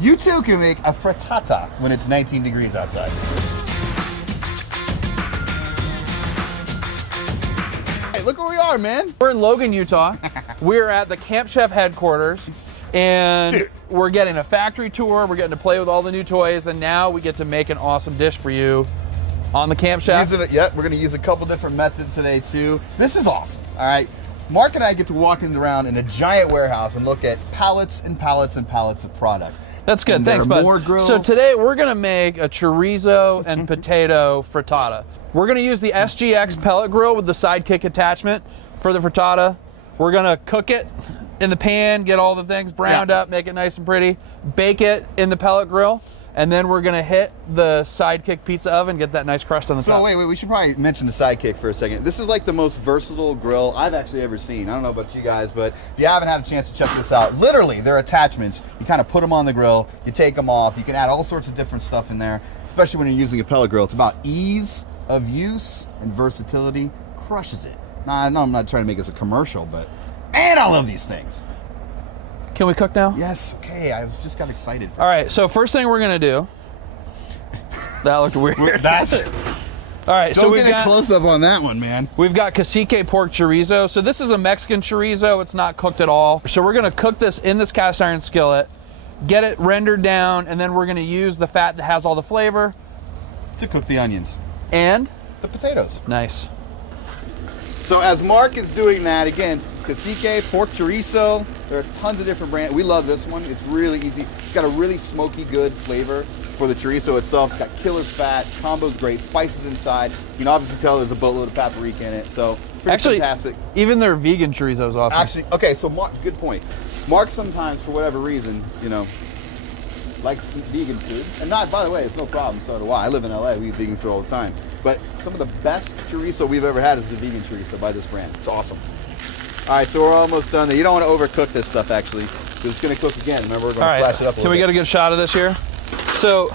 you too can make a frittata when it's 19 degrees outside. Hey, look where we are, man. We're in Logan, Utah. We're at the Camp Chef headquarters, and Dude. we're getting a factory tour. We're getting to play with all the new toys, and now we get to make an awesome dish for you on the Camp Chef. We're going to use a couple different methods today too. This is awesome. All right. Mark and I get to walk around in a giant warehouse and look at pallets and pallets and pallets of product. That's good. And Thanks, there are bud. more grills. So today we're gonna make a chorizo and potato frittata. We're gonna use the SGX pellet grill with the Sidekick attachment for the frittata. We're gonna cook it in the pan, get all the things browned up, make it nice and pretty, bake it in the pellet grill, and then we're gonna hit the Sidekick pizza oven, get that nice crust on the top. So wait, we should probably mention the Sidekick for a second. This is like the most versatile grill I've actually ever seen. I don't know about you guys, but if you haven't had a chance to check this out, literally they're attachments. You kind of put them on the grill, you take them off, you can add all sorts of different stuff in there, especially when you're using a pellet grill. It's about ease of use and versatility. Crushes it. Now, I know I'm not trying to make this a commercial, but man, I love these things. Can we cook now? Yes, okay, I just got excited. All right, so first thing we're gonna do, that looked weird. That's All right, so Don't get a close-up on that one, man. we've got cacique pork chorizo. So this is a Mexican chorizo. It's not cooked at all. So we're gonna cook this in this cast iron skillet, get it rendered down, and then we're gonna use the fat that has all the flavor. To cook the onions. And? The potatoes. Nice. So as Mark is doing that, again, cacique, pork chorizo, there are tons of different brands. We love this one. It's really easy. It's got a really smoky, good flavor for the chorizo itself. It's got killer fat, combo's great, spices inside. You can obviously tell there's a boatload of paprika in it, so pretty Actually, fantastic. even their vegan chorizo is awesome. Actually, okay, so Mark, good point. Mark sometimes, for whatever reason, you know, likes to eat vegan food. And not, by the way, it's no problem, so do I. I live in LA, we eat vegan food all the time. But some of the best chorizo we've ever had is the vegan chorizo by this brand. It's awesome. All right, so we're almost done there. You don't want to overcook this stuff, actually, because it's going to cook again. Remember, we're going to flash it up a little bit. Can we get a good shot of this here? So,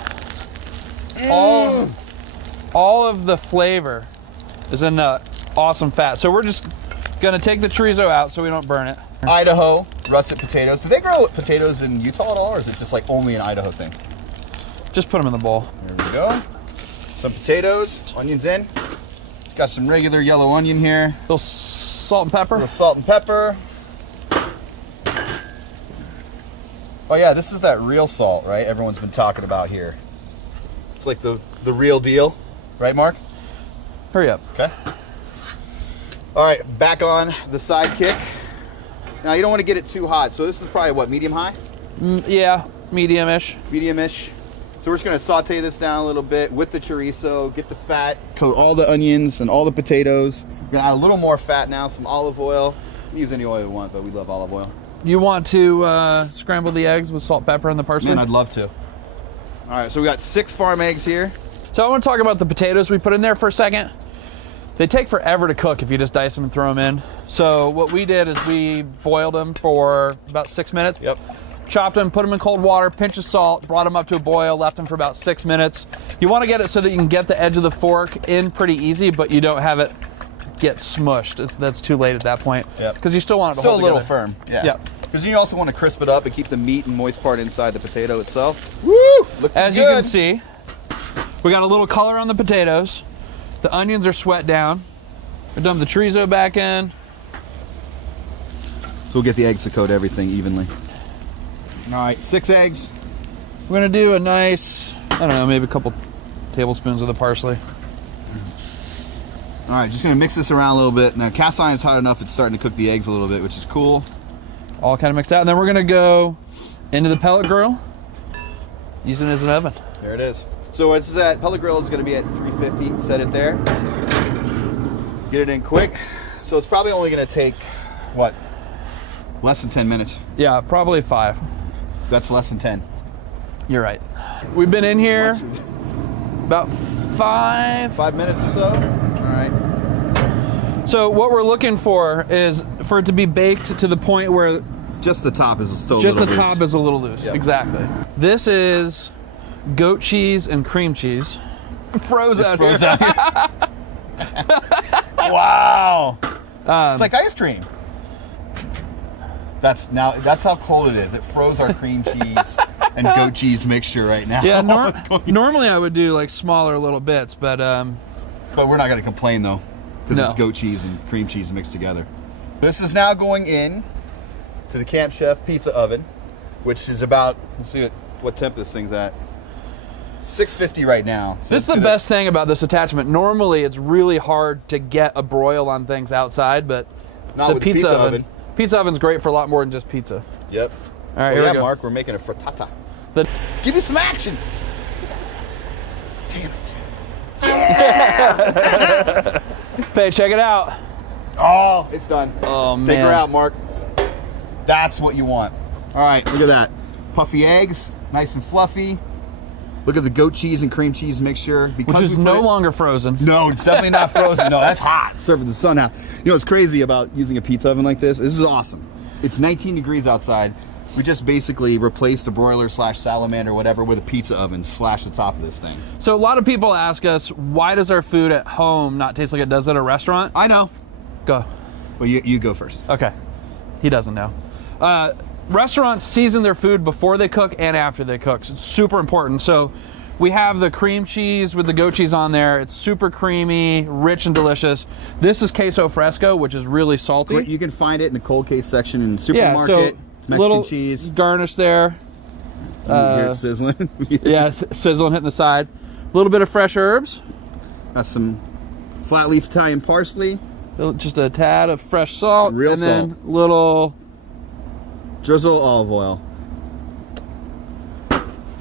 all of the flavor is in the awesome fat. So we're just going to take the chorizo out so we don't burn it. Idaho russet potatoes. Do they grow potatoes in Utah at all, or is it just like only an Idaho thing? Just put them in the bowl. There we go. Some potatoes, onions in. Got some regular yellow onion here. A little salt and pepper. A little salt and pepper. Oh yeah, this is that real salt, right? Everyone's been talking about here. It's like the real deal, right, Mark? Hurry up. Okay. All right, back on the Sidekick. Now you don't want to get it too hot, so this is probably what, medium-high? Yeah, medium-ish. Medium-ish. So we're just gonna saute this down a little bit with the chorizo, get the fat, coat all the onions and all the potatoes. We're gonna add a little more fat now, some olive oil. You can use any oil you want, but we love olive oil. You want to scramble the eggs with salt, pepper, and the parsley? Man, I'd love to. All right, so we got 6 farm eggs here. So I want to talk about the potatoes we put in there for a second. They take forever to cook if you just dice them and throw them in. So what we did is we boiled them for about 6 minutes. Yep. Chopped them, put them in cold water, pinch of salt, brought them up to a boil, left them for about 6 minutes. You want to get it so that you can get the edge of the fork in pretty easy, but you don't have it get smushed. That's too late at that point. Yep. Because you still want it to Still hold a little together. firm, yeah. Yep. Because you also want to crisp it up and keep the meat and moist part inside the potato itself. Woo! Looking As good. you can see, we got a little color on the potatoes. The onions are sweat down. We dumped the chorizo back in. So we'll get the eggs to coat everything evenly. All right, 6 eggs. We're gonna do a nice, I don't know, maybe a couple tablespoons of the parsley. All right, just gonna mix this around a little bit. Now cast iron's hot enough, it's starting to cook the eggs a little bit, which is cool. All kind of mixed out. And then we're gonna go into the pellet grill, using it as an oven. There it is. So this is at, pellet grill is gonna be at 350, set it there. Get it in quick. So it's probably only gonna take, what, less than 10 minutes. Yeah, probably 5. That's less than 10. You're right. We've been in here about 5. 5 minutes or so. All right. So what we're looking for is for it to be baked to the point where Just the top is still a just the little top loose. is a little loose. Yep. Exactly. This is goat cheese and cream cheese. Froze out Froze here. out here. Wow. It's like ice cream. That's how cold it is. It froze our cream cheese and goat cheese mixture right now. Yeah, normally I would do like smaller little bits, but we're not gonna complain though, because No. it's goat cheese and cream cheese mixed together. This is now going in to the Camp Chef pizza oven, which is about, let's see what temp this thing's at. 650 right now. So this is the best thing about this attachment. Normally it's really hard to get a broil on things outside, but Not with the pizza oven. Pizza oven's great for a lot more than just pizza. Yep. All right, here we go. Mark, we're making a frittata. The- Give me some action. Damn it. Hey, check it out. Oh, it's done. Oh, man. Take her out, Mark. That's what you want. All right, look at that. Puffy eggs, nice and fluffy. Look at the goat cheese and cream cheese mixture. Which is no longer frozen. No, it's definitely not frozen. No, that's hot. Served in the sun now. You know what's crazy about using a pizza oven like this? This is awesome. It's 19 degrees outside. We just basically replaced the broiler / salamander, whatever, with a pizza oven / the top of this thing. So a lot of people ask us, why does our food at home not taste like it does at a restaurant? I know. Go. Well, you go first. Okay. He doesn't know. Restaurants season their food before they cook and after they cook. So it's super important. So we have the cream cheese with the goat cheese on there. It's super creamy, rich, and delicious. This is Queso Fresco, which is really salty. You can find it in the cold case section in the supermarket. Yeah, so it's Mexican little cheese. garnish there. Here it's sizzling. Yeah, sizzling, hitting the side. A little bit of fresh herbs. Got some flat leaf Italian parsley. Just a tad of fresh salt. Real and then salt. little... Drizzle olive oil.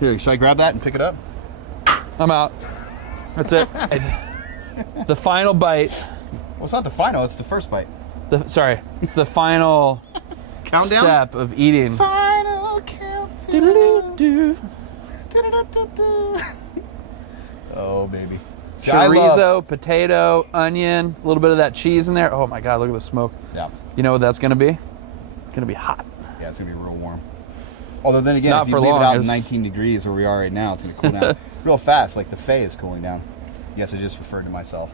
Here, should I grab that and pick it up? I'm out. That's it. The final bite. Well, it's not the final, it's the first bite. Sorry, it's the final Countdown? step of eating. Final countdown. Do-do-do-do. Oh, baby. See, I Chorizo, love- potato, onion, a little bit of that cheese in there. Oh my God, look at the smoke. Yeah. You know what that's gonna be? It's gonna be hot. Yeah, it's gonna be real warm. Although then again, Not if you for leave long, it out in it's- 19 degrees where we are right now, it's gonna cool down real fast, like the Faye is cooling down. Yes, I just referred to myself.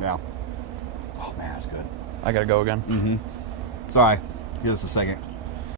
Yeah. Oh man, that's good. I gotta go again. Sorry. Give us a second.